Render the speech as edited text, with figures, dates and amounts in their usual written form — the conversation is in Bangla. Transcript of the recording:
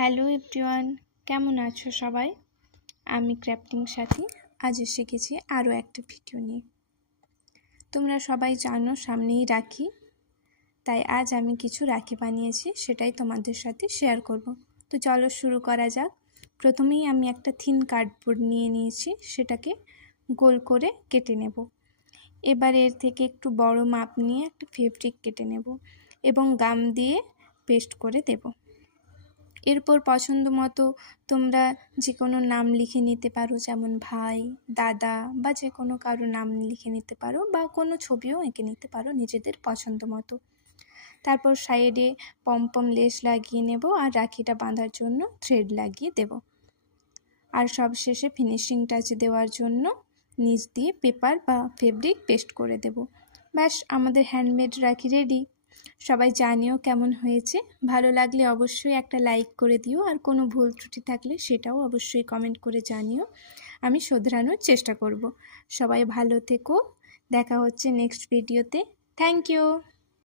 হ্যালো এভরিওয়ান, কেমন আছো সবাই? আমি ক্রাফটিং সাথী আজ এসে গেছি আরও একটা ভিডিও নিয়ে। তোমরা সবাই জানো সামনেই রাখি, তাই আজ আমি কিছু রাখি বানিয়েছি, সেটাই তোমাদের সাথে শেয়ার করব। তো চলো শুরু করা যাক। প্রথমেই আমি একটা থিন কার্ডবোর্ড নিয়ে নিয়েছি, সেটাকে গোল করে কেটে নেব। এবার এর থেকে একটু বড় মাপ নিয়ে একটা ফেব্রিক কেটে নেব এবং গাম দিয়ে পেস্ট করে দেব। এরপর পছন্দ মতো তোমরা যে কোনো নাম লিখে নিতে পারো, যেমন ভাই, দাদা বা যে কোনো কারো নাম লিখে নিতে পারো বা কোনো ছবিও এঁকে নিতে পারো নিজেদের পছন্দ মতো। তারপর সাইডে পমপম লেস লাগিয়ে নেব আর রাখিটা বাঁধার জন্য থ্রেড লাগিয়ে দেব। আর সবশেষে ফিনিশিং টাচ দেওয়ার জন্য নিচ দিয়ে পেপার বা ফেব্রিক পেস্ট করে দেব। ব্যাস, আমাদের হ্যান্ডমেড রাখি রেডি। সবাই জানিও কেমন হয়েছে। ভালো লাগলে অবশ্যই একটা লাইক করে দিও, আর কোনো ভুল ত্রুটি থাকলে সেটাও অবশ্যই কমেন্ট করে জানিও, আমি শোধরানোর চেষ্টা করব। সবাই ভালো থেকো, দেখা হচ্ছে নেক্সট ভিডিওতে। Thank you.